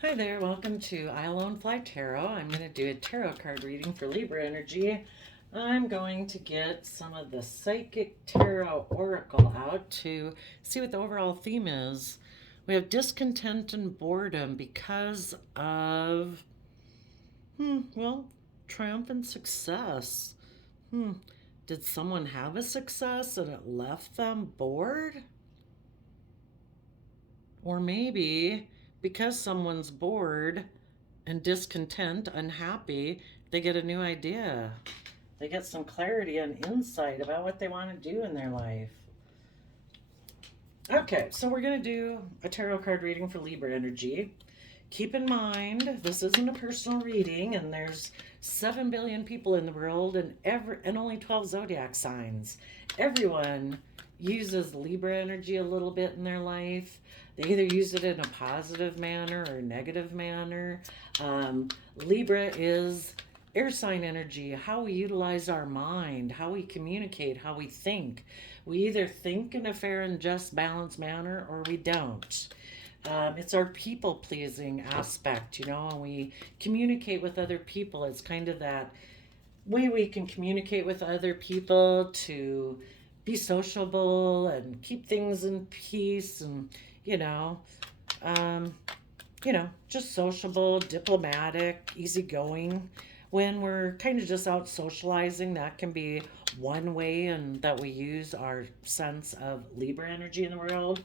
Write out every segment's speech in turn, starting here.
Hi there, welcome to I Alone Fly Tarot. I'm going to do a tarot card reading for Libra energy. I'm going to get some of the Psychic Tarot Oracle out to see what the overall theme is. We have discontent and boredom because of, well, triumphant success. Hmm, did someone have a success and it left them bored? Or maybe because someone's bored and discontent, unhappy, they get a new idea. They get some clarity and insight about what they want to do in their life. Okay, so we're going to do a tarot card reading for Libra energy. Keep in mind, this isn't a personal reading, and there's 7 billion people in the world and only 12 zodiac signs. Everyone uses Libra energy a little bit in their life. They either use it in a positive manner or a negative manner. Libra is air sign energy, how we utilize our mind, how we communicate, how we think. We either think in a fair and just balanced manner or we don't. It's our people pleasing aspect, and we communicate with other people. It's kind of that way we can communicate with other people to be sociable and keep things in peace and, you know, um, just sociable, diplomatic, easygoing. When we're kind of just out socializing, that can be one way and that we use our sense of Libra energy in the world.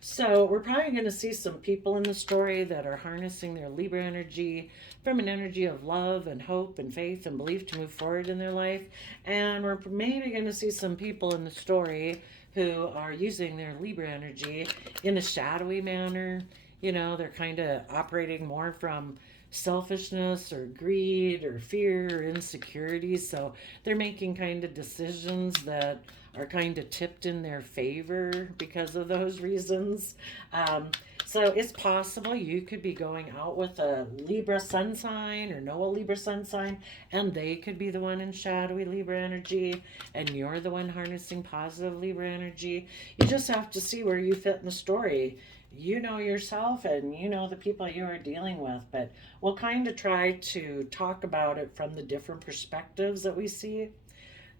So we're probably going to see some people in the story that are harnessing their Libra energy from an energy of love and hope and faith and belief to move forward in their life. And we're maybe going to see some people in the story who are using their Libra energy in a shadowy manner. They're kind of operating more from selfishness or greed or fear or insecurity. So they're making kind of decisions that are kind of tipped in their favor because of those reasons. Um, so it's possible you could be going out with a Libra sun sign or know a Libra sun sign, and they could be the one in shadowy Libra energy, and you're the one harnessing positive Libra energy. You just have to see where you fit in the story. You know yourself and you know the people you are dealing with, but we'll kind of try to talk about it from the different perspectives that we see.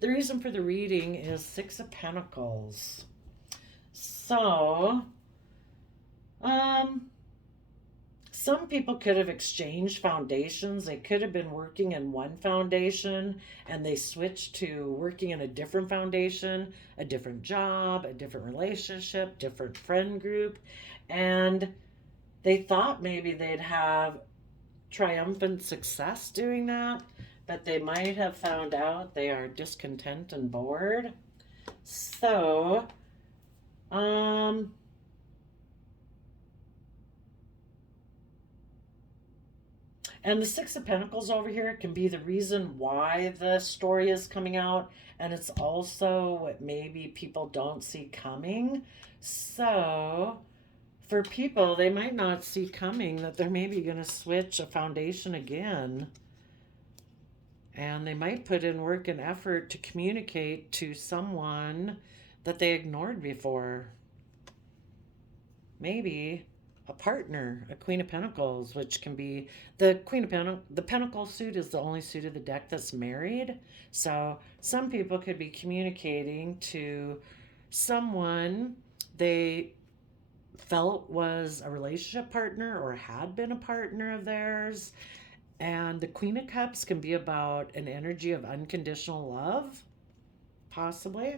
The reason for the reading is Six of Pentacles. So, um, some people could have exchanged foundations. They could have been working in one foundation and they switched to working in a different foundation, a different job, a different relationship, different friend group. And they thought maybe they'd have triumphant success doing that, but they might have found out they are discontent and bored. So, um, and the Six of Pentacles over here can be the reason why the story is coming out, and it's also what maybe people don't see coming. So, for people, they might not see coming that they're maybe going to switch a foundation again. And they might put in work and effort to communicate to someone that they ignored before. Maybe a partner, a Queen of Pentacles, which can be the Queen of Pentacles. The Pentacle suit is the only suit of the deck that's married. So some people could be communicating to someone they felt was a relationship partner or had been a partner of theirs. And the Queen of Cups can be about an energy of unconditional love, possibly.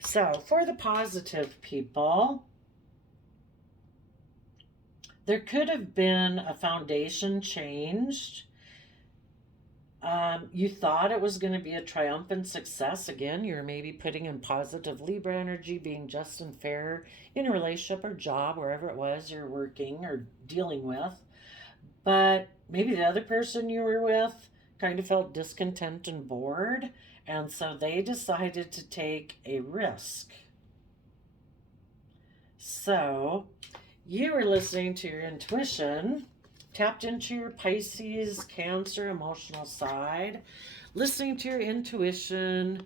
So, for the positive people, there could have been a foundation changed. You thought it was going to be a triumphant success. Again, you're maybe putting in positive Libra energy, being just and fair in a relationship or job, wherever it was you're working or dealing with. But maybe the other person you were with kind of felt discontent and bored, and so they decided to take a risk. So you were listening to your intuition, tapped into your Pisces, Cancer, emotional side, listening to your intuition,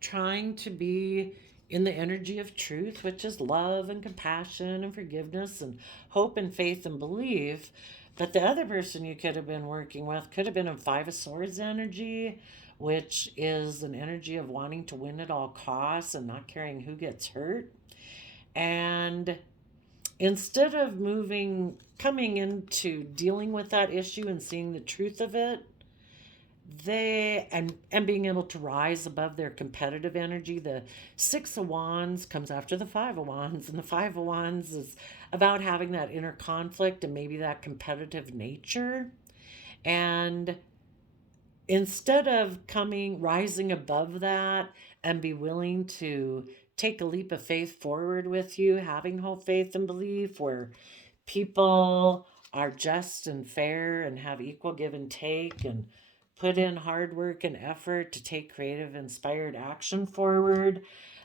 trying to be in the energy of truth, which is love and compassion and forgiveness and hope and faith and belief. But the other person you could have been working with could have been in Five of Swords energy, which is an energy of wanting to win at all costs and not caring who gets hurt. And instead of coming into dealing with that issue and seeing the truth of it, and being able to rise above their competitive energy. The Six of Wands comes after the Five of Wands, and the Five of Wands is about having that inner conflict and maybe that competitive nature. And instead of rising above that and be willing to take a leap of faith forward with you, having hope, faith, and belief, where people are just and fair and have equal give and take and put in hard work and effort to take creative, inspired action forward,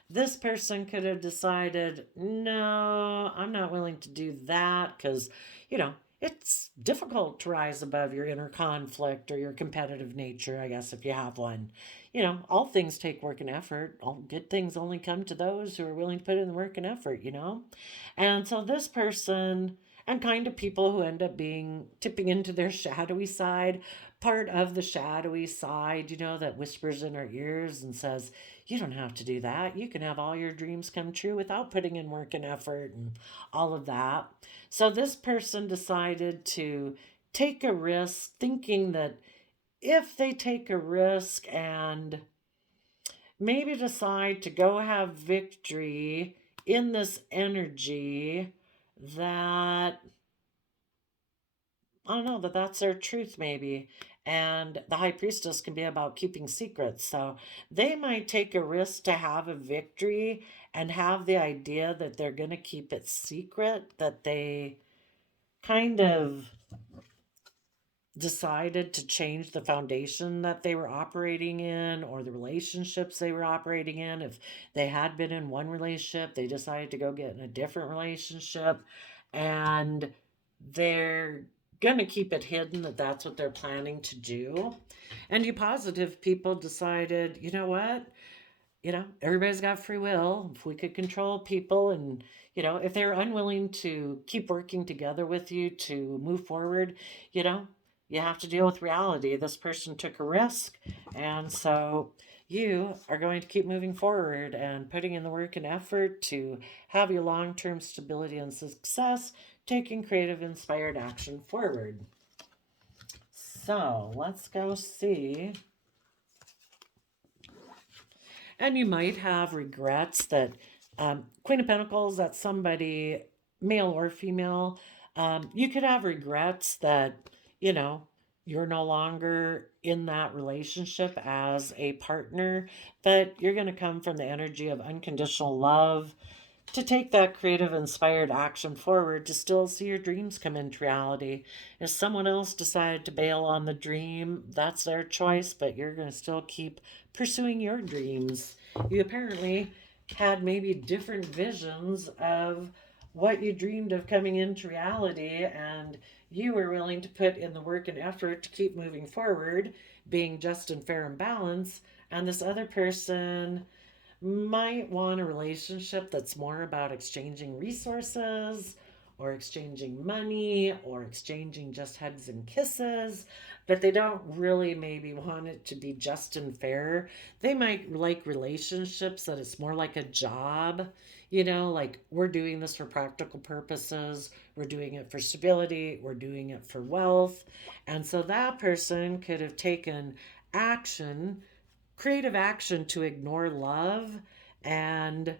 this person could have decided, no, I'm not willing to do that because, it's difficult to rise above your inner conflict or your competitive nature, I guess, if you have one. All things take work and effort. All good things only come to those who are willing to put in the work and effort. And so this person, and kind of people who end up tipping into their shadowy side, part of the shadowy side, that whispers in our ears and says, you don't have to do that. You can have all your dreams come true without putting in work and effort and all of that. So this person decided to take a risk, thinking that if they take a risk and maybe decide to go have victory in this energy, that I don't know, that's their truth maybe. And the high priestess can be about keeping secrets. So they might take a risk to have a victory and have the idea that they're going to keep it secret, that they kind of decided to change the foundation that they were operating in or the relationships they were operating in. If they had been in one relationship, they decided to go get in a different relationship, and they're going to keep it hidden that that's what they're planning to do. And you positive people decided, you know what? Everybody's got free will. If we could control people and, if they're unwilling to keep working together with you to move forward, you have to deal with reality. This person took a risk. And so you are going to keep moving forward and putting in the work and effort to have your long-term stability and success, taking creative, inspired action forward. So let's go see. And you might have regrets that Queen of Pentacles, that's somebody, male or female. You could have regrets that, you're no longer in that relationship as a partner, but you're going to come from the energy of unconditional love to take that creative, inspired action forward to still see your dreams come into reality. If someone else decided to bail on the dream, that's their choice, but you're going to still keep pursuing your dreams. You apparently had maybe different visions of what you dreamed of coming into reality, and you were willing to put in the work and effort to keep moving forward, being just and fair and balanced. And this other person might want a relationship that's more about exchanging resources or exchanging money or exchanging just hugs and kisses, but they don't really maybe want it to be just and fair. They might like relationships that it's more like a job, like we're doing this for practical purposes, we're doing it for stability, we're doing it for wealth. And so that person could have taken action, creative action, to ignore love and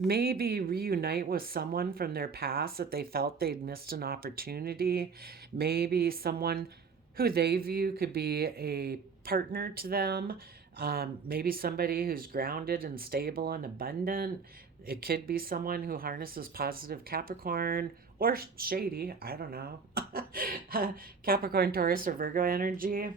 maybe reunite with someone from their past that they felt they'd missed an opportunity. Maybe someone who they view could be a partner to them. Maybe somebody who's grounded and stable and abundant. It could be someone who harnesses positive Capricorn or shady, I don't know, Capricorn, Taurus, or Virgo energy.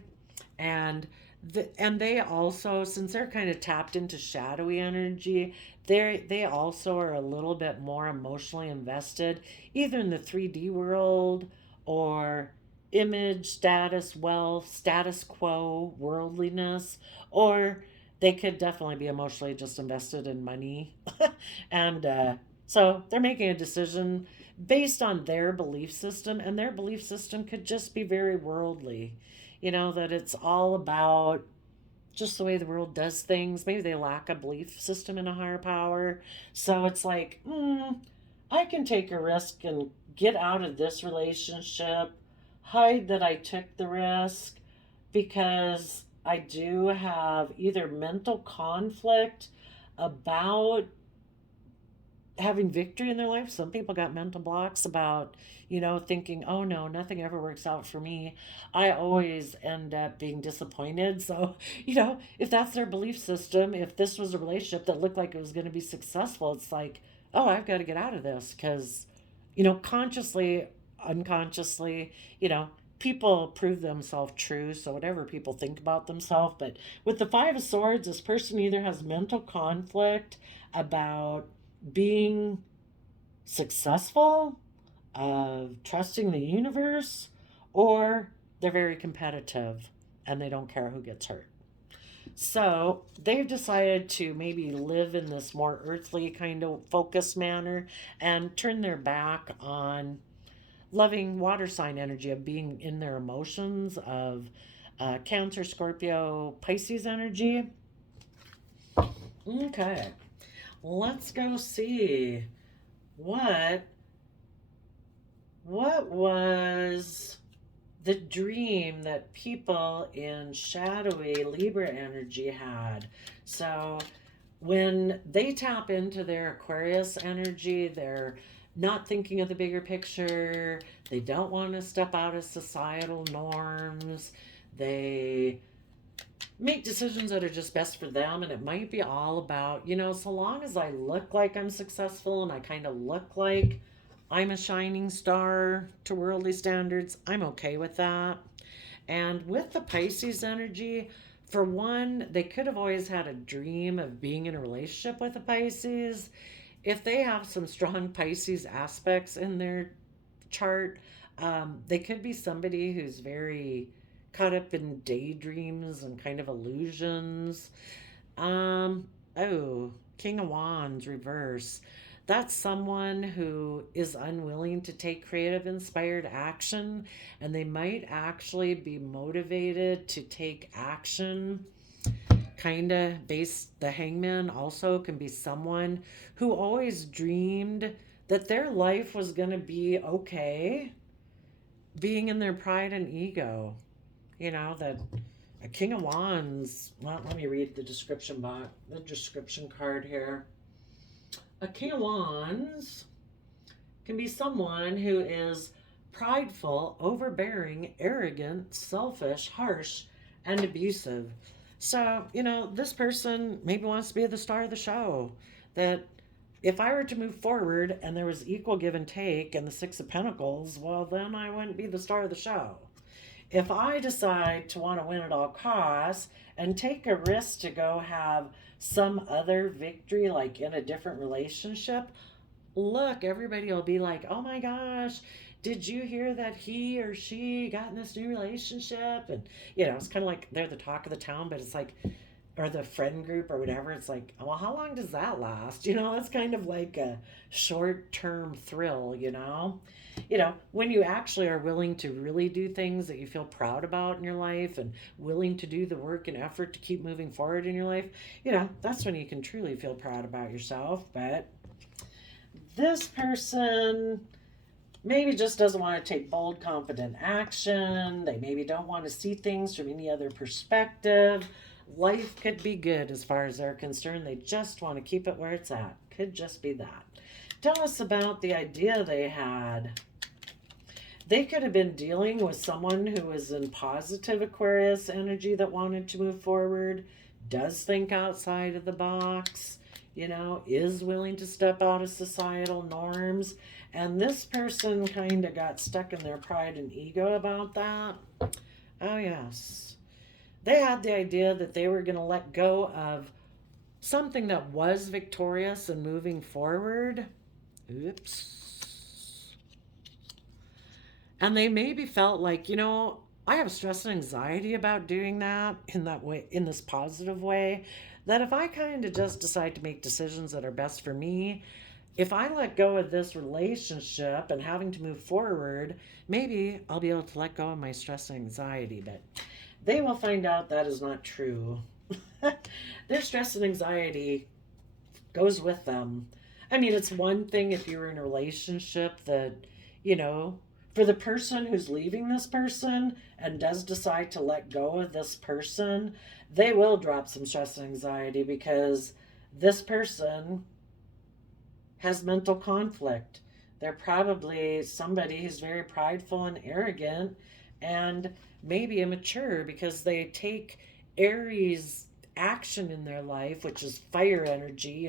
And they also, since they're kind of tapped into shadowy energy, they also are a little bit more emotionally invested, either in the 3D world or image, status, wealth, status quo, worldliness, or they could definitely be emotionally just invested in money. And so they're making a decision based on their belief system, and their belief system could just be very worldly. That it's all about just the way the world does things. Maybe they lack a belief system in a higher power. So it's like, I can take a risk and get out of this relationship, hide that I took the risk because I do have either mental conflict about having victory in their life. Some people got mental blocks about, thinking, oh no, nothing ever works out for me. I always end up being disappointed. So, if that's their belief system, if this was a relationship that looked like it was going to be successful, it's like, oh, I've got to get out of this because, consciously, unconsciously, people prove themselves true. So whatever people think about themselves. But with the Five of Swords, this person either has mental conflict about being successful, of trusting the universe, or they're very competitive and they don't care who gets hurt. So they've decided to maybe live in this more earthly kind of focused manner and turn their back on loving water sign energy, of being in their emotions, of Cancer, Scorpio, Pisces energy. Okay. Let's go see what was the dream that people in shadowy Libra energy had. So when they tap into their Aquarius energy, they're not thinking of the bigger picture. They don't want to step out of societal norms. They make decisions that are just best for them, and it might be all about, so long as I look like I'm successful and I kind of look like I'm a shining star to worldly standards, I'm okay with that. And with the Pisces energy, for one, they could have always had a dream of being in a relationship with a Pisces. If they have some strong Pisces aspects in their chart, they could be somebody who's very caught up in daydreams and kind of illusions. Oh, King of Wands reverse. That's someone who is unwilling to take creative, inspired action, and they might actually be motivated to take action. Kind of based, the Hangman also can be someone who always dreamed that their life was going to be okay, being in their pride and ego. That a King of Wands, well, let me read the description card here. A King of Wands can be someone who is prideful, overbearing, arrogant, selfish, harsh, and abusive. So, this person maybe wants to be the star of the show. That if I were to move forward and there was equal give and take and the Six of Pentacles, well, then I wouldn't be the star of the show. If I decide to want to win at all costs and take a risk to go have some other victory, like in a different relationship, look, everybody will be like, oh my gosh, did you hear that he or she got in this new relationship? And, it's kind of like they're the talk of the town, but it's like, or the friend group or whatever. It's like, well, how long does that last? It's kind of like a short term thrill, when you actually are willing to really do things that you feel proud about in your life and willing to do the work and effort to keep moving forward in your life, that's when you can truly feel proud about yourself. But this person maybe just doesn't want to take bold, confident action. They maybe don't want to see things from any other perspective. Life could be good as far as they're concerned. They just want to keep it where it's at. Could just be that. Tell us about the idea they had. They could have been dealing with someone who is in positive Aquarius energy that wanted to move forward, does think outside of the box, is willing to step out of societal norms. And this person kind of got stuck in their pride and ego about that. Oh, yes. They had the idea that they were going to let go of something that was victorious and moving forward. Oops. And they maybe felt like, I have stress and anxiety about doing that in this positive way. that if I kind of just decide to make decisions that are best for me, if I let go of this relationship and having to move forward, maybe I'll be able to let go of my stress and anxiety. But they will find out that is not true. Their stress and anxiety goes with them. I mean, it's one thing if you're in a relationship that, you know, for the person who's leaving this person and does decide to let go of this person, they will drop some stress and anxiety because this person has mental conflict. They're probably somebody who's very prideful and arrogant and maybe immature because they take Aries action in their life, which is fire energy,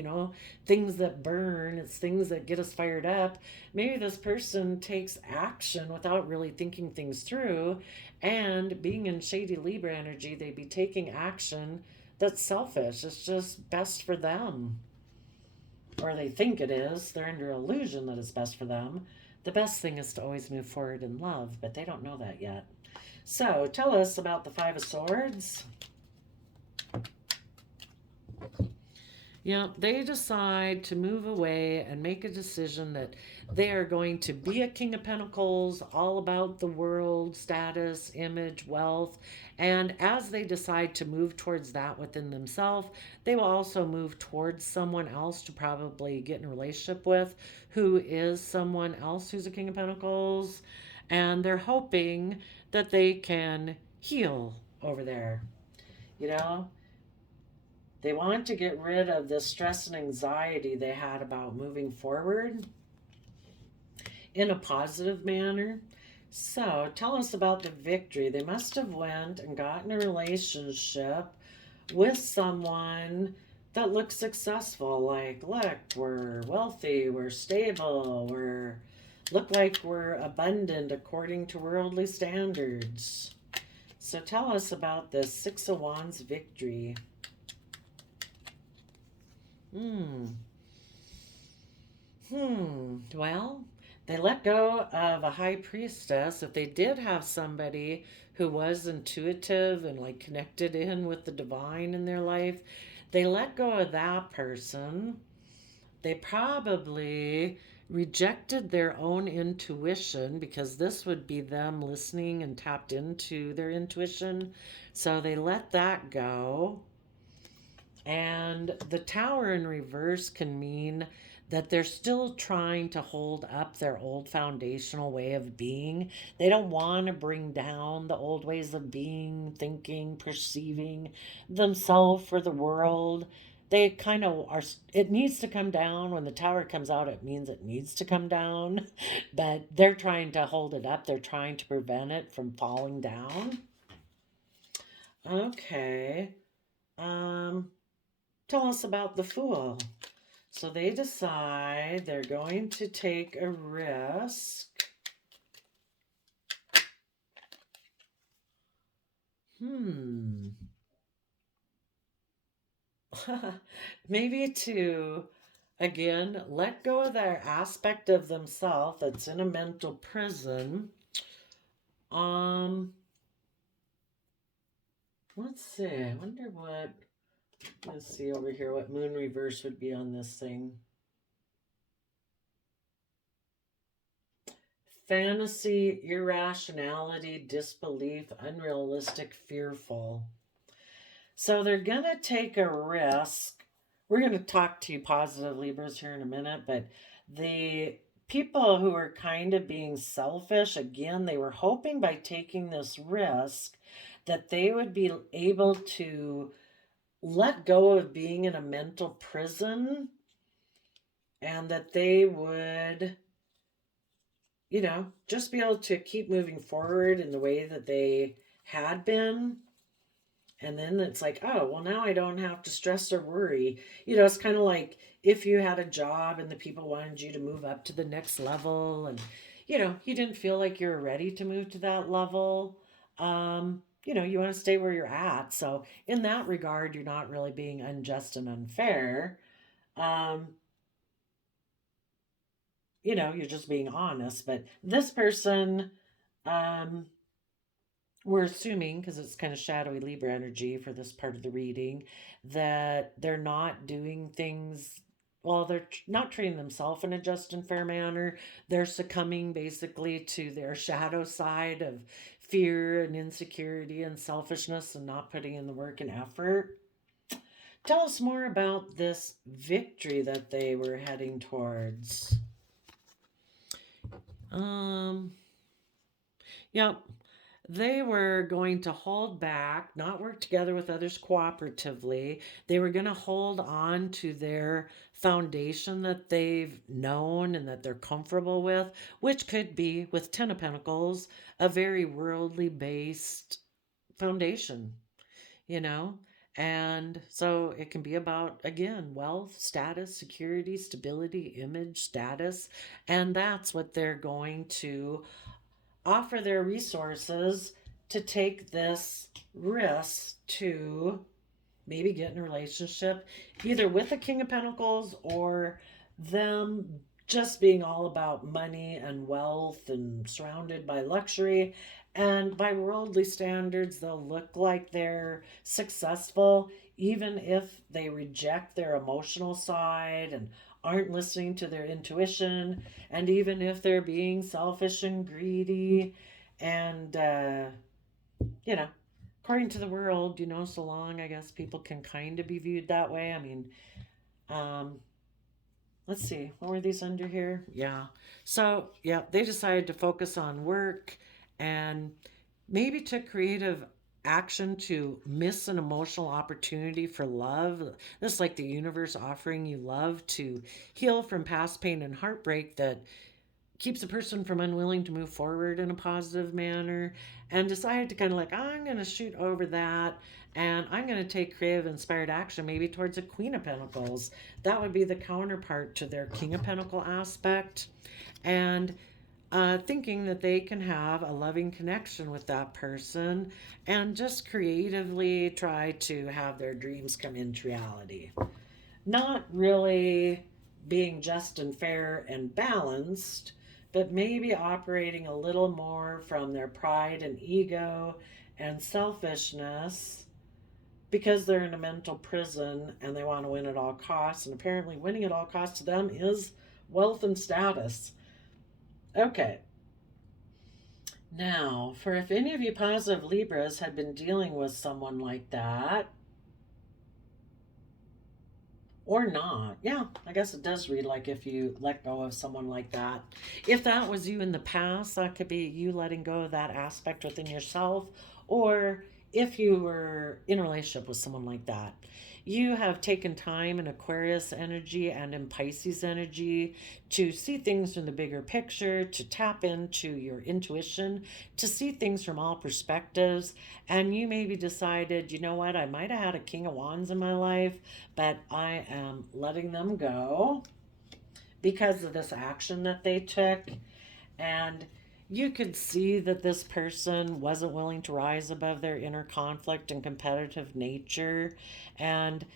things that burn, it's things that get us fired up. Maybe this person takes action without really thinking things through, and being in shady Libra energy, they'd be taking action that's selfish. It's just best for them, or they think it is. They're under illusion that it's best for them. The best thing is to always move forward in love, but they don't know that yet. So tell us about the Five of Swords. Yeah, they decide to move away and make a decision that they are going to be a King of Pentacles, all about the world, status, image, wealth. And as they decide to move towards that within themselves, they will also move towards someone else to probably get in a relationship with who is someone else who's a King of Pentacles. And they're hoping that they can heal over there. You know, they want to get rid of the stress and anxiety they had about moving forward in a positive manner. So tell us about the victory. They must have went and gotten a relationship with someone that looks successful. Like, look, we're wealthy, we're stable, look like we're abundant according to worldly standards. So tell us about the Six of Wands victory. Well, they let go of a high priestess. If they did have somebody who was intuitive and like connected in with the divine in their life, they let go of that person. They probably rejected their own intuition because this would be them listening and tapped into their intuition. So they let that go. And the Tower in reverse can mean that they're still trying to hold up their old foundational way of being. They don't want to bring down the old ways of being, thinking, perceiving themselves or the world. They kind of are, it needs to come down. When the Tower comes out, it means it needs to come down. But they're trying to hold it up, they're trying to prevent it from falling down. Okay. Tell us about the Fool. So they decide they're going to take a risk. Maybe to, again, let go of their aspect of themselves that's in a mental prison. Let's see. I wonder what... Let's see over here what moon reverse would be on this thing. Fantasy, irrationality, disbelief, unrealistic, fearful. So they're going to take a risk. We're going to talk to you positive Libras here in a minute, but the people who are kind of being selfish, again, they were hoping by taking this risk that they would be able to let go of being in a mental prison, and that they would, just be able to keep moving forward in the way that they had been. And then it's like, oh, well, now I don't have to stress or worry. It's kind of like if you had a job and the people wanted you to move up to the next level, and, you didn't feel like you were ready to move to that level. You want to stay where you're at. So in that regard, you're not really being unjust and unfair. You're just being honest. But this person, we're assuming, because it's kind of shadowy Libra energy for this part of the reading, that they're not doing things, well, they're not treating themselves in a just and fair manner. They're succumbing basically to their shadow side of fear and insecurity and selfishness and not putting in the work and effort. Tell us more about this victory that they were heading towards. Yep. They were going to hold back, not work together with others cooperatively. They were going to hold on to their foundation that they've known and that they're comfortable with, which could be, with Ten of Pentacles, a very worldly based foundation, you know? And so it can be about, again, wealth, status, security, stability, image, status. And that's what they're going to offer their resources to take this risk to maybe get in a relationship, either with the King of Pentacles or them just being all about money and wealth and surrounded by luxury. And by worldly standards, they'll look like they're successful, even if they reject their emotional side and aren't listening to their intuition, and even if they're being selfish and greedy. And, you know, according to the world, so long, I guess people can kind of be viewed that way. I mean, let's see, what were these under here? Yeah. So, yeah, they decided to focus on work and maybe took creative action to miss an emotional opportunity for love. This is like the universe offering you love to heal from past pain and heartbreak that keeps a person from unwilling to move forward in a positive manner, and decided to kind of like, I'm going to shoot over that and I'm going to take creative inspired action maybe towards a Queen of Pentacles. That would be the counterpart to their King of Pentacle aspect. And thinking that they can have a loving connection with that person and just creatively try to have their dreams come into reality. Not really being just and fair and balanced, but maybe operating a little more from their pride and ego and selfishness because they're in a mental prison and they want to win at all costs. And apparently, winning at all costs to them is wealth and status. Okay. Now, for if any of you positive Libras had been dealing with someone like that, or not. Yeah, I guess it does read like if you let go of someone like that. If that was you in the past, that could be you letting go of that aspect within yourself. Or if you were in a relationship with someone like that, you have taken time in Aquarius energy and in Pisces energy to see things from the bigger picture, to tap into your intuition, to see things from all perspectives. And you maybe decided, you know what, I might have had a King of Wands in my life, but I am letting them go because of this action that they took. And you could see that this person wasn't willing to rise above their inner conflict and competitive nature. And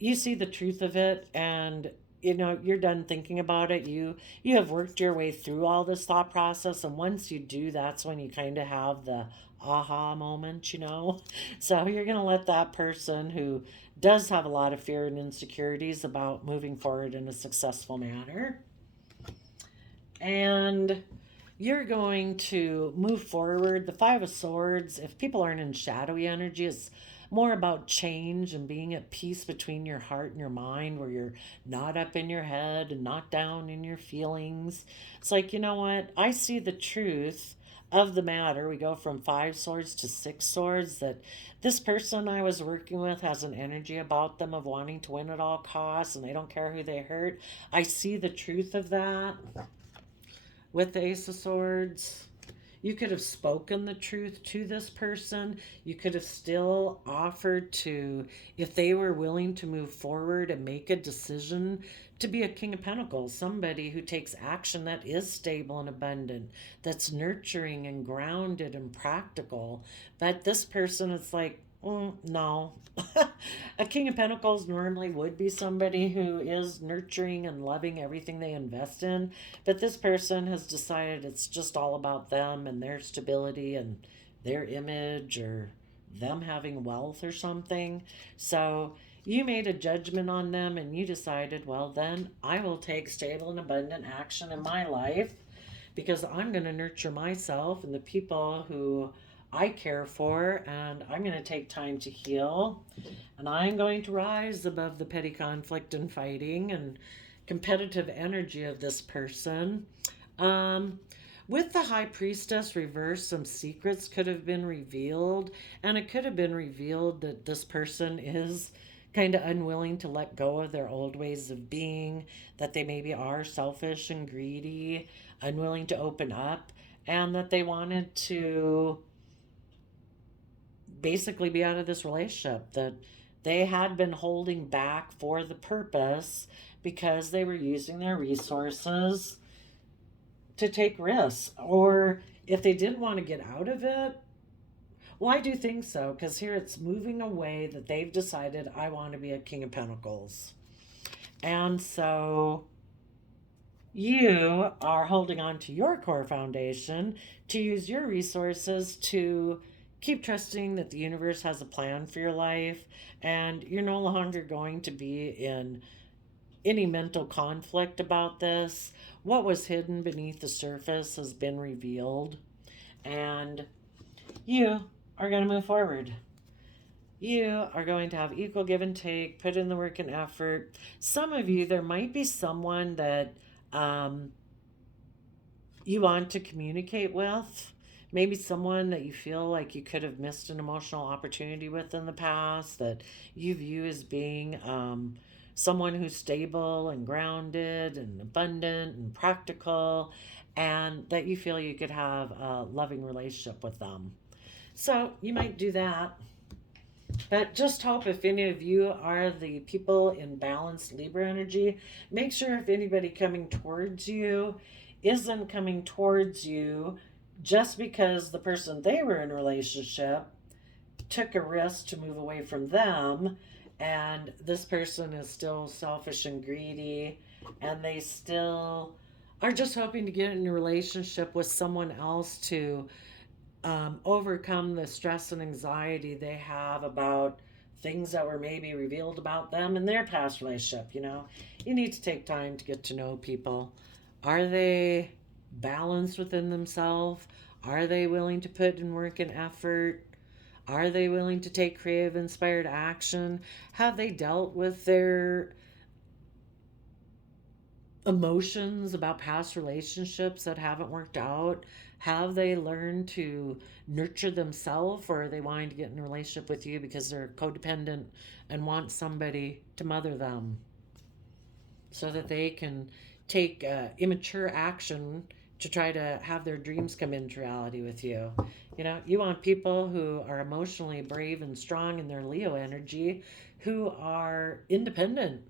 you see the truth of it, and you're done thinking about it. You have worked your way through all this thought process, and once you do, that's when you kind of have the aha moment. So you're going to let that person who does have a lot of fear and insecurities about moving forward in a successful manner, and you're going to move forward. The Five of Swords, if people aren't in shadowy energy, is more about change and being at peace between your heart and your mind, where you're not up in your head and not down in your feelings. It's like, you know what? I see the truth of the matter. We go from 5 swords to 6 swords, that this person I was working with has an energy about them of wanting to win at all costs and they don't care who they hurt. I see the truth of that. With the Ace of Swords, you could have spoken the truth to this person. You could have still offered to, if they were willing to move forward and make a decision, to be a King of Pentacles, somebody who takes action that is stable and abundant, that's nurturing and grounded and practical. But this person, it's like, no. A King of Pentacles normally would be somebody who is nurturing and loving everything they invest in, but this person has decided it's just all about them and their stability and their image or them having wealth or something. So you made a judgment on them and you decided, well, then I will take stable and abundant action in my life because I'm going to nurture myself and the people who I care for, and I'm going to take time to heal, and I'm going to rise above the petty conflict and fighting and competitive energy of this person. Um, with the High Priestess reversed, some secrets could have been revealed, and it could have been revealed that this person is kind of unwilling to let go of their old ways of being, that they maybe are selfish and greedy, unwilling to open up, and that they wanted to basically be out of this relationship, that they had been holding back for the purpose because they were using their resources to take risks. Or if they didn't want to get out of it, well, I do think so, because here it's moving away that they've decided, I want to be a King of Pentacles. And so you are holding on to your core foundation to use your resources to keep trusting that the universe has a plan for your life, and you're no longer going to be in any mental conflict about this. What was hidden beneath the surface has been revealed, and you are going to move forward. You are going to have equal give and take, put in the work and effort. Some of you, there might be someone that you want to communicate with. Maybe someone that you feel like you could have missed an emotional opportunity with in the past, that you view as being someone who's stable and grounded and abundant and practical, and that you feel you could have a loving relationship with them. So you might do that. But just hope if any of you are the people in balanced Libra energy, make sure if anybody coming towards you isn't coming towards you just because the person they were in a relationship took a risk to move away from them, and this person is still selfish and greedy, and they still are just hoping to get in a relationship with someone else to overcome the stress and anxiety they have about things that were maybe revealed about them in their past relationship. You need to take time to get to know people. Are they balanced within themselves? Are they willing to put in work and effort? Are they willing to take creative, inspired action? Have they dealt with their emotions about past relationships that haven't worked out? Have they learned to nurture themselves, or are they wanting to get in a relationship with you because they're codependent and want somebody to mother them so that they can take immature action to try to have their dreams come into reality with you? You want people who are emotionally brave and strong in their Leo energy, who are independent.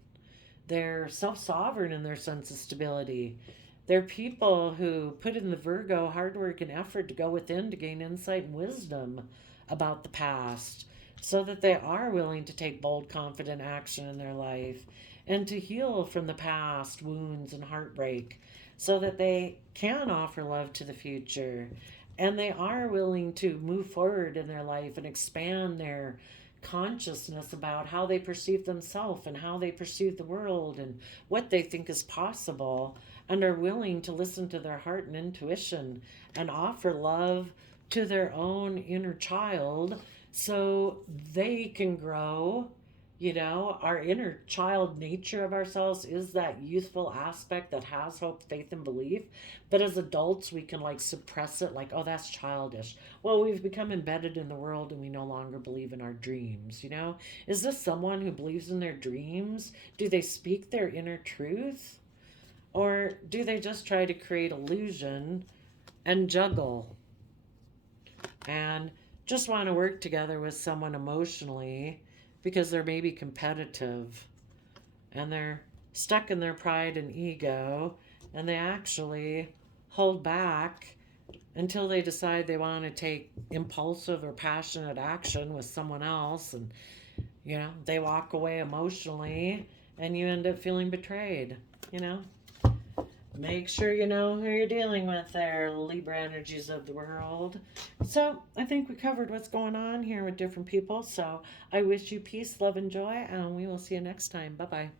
They're self-sovereign in their sense of stability. They're people who put in the Virgo hard work and effort to go within to gain insight and wisdom about the past, so that they are willing to take bold, confident action in their life and to heal from the past wounds and heartbreak, so that they can offer love to the future, and they are willing to move forward in their life and expand their consciousness about how they perceive themselves and how they perceive the world and what they think is possible, and are willing to listen to their heart and intuition and offer love to their own inner child so they can grow. Our inner child nature of ourselves is that youthful aspect that has hope, faith, and belief. But as adults, we can suppress it, like, oh, that's childish. Well, we've become embedded in the world and we no longer believe in our dreams. Is this someone who believes in their dreams? Do they speak their inner truth? Or do they just try to create illusion and juggle and just want to work together with someone emotionally because they're maybe competitive and they're stuck in their pride and ego, and they actually hold back until they decide they want to take impulsive or passionate action with someone else, and they walk away emotionally and you end up feeling betrayed. make sure you know who you're dealing with there, Libra energies of the world. So I think we covered what's going on here with different people. So I wish you peace, love, and joy, and we will see you next time. Bye-bye.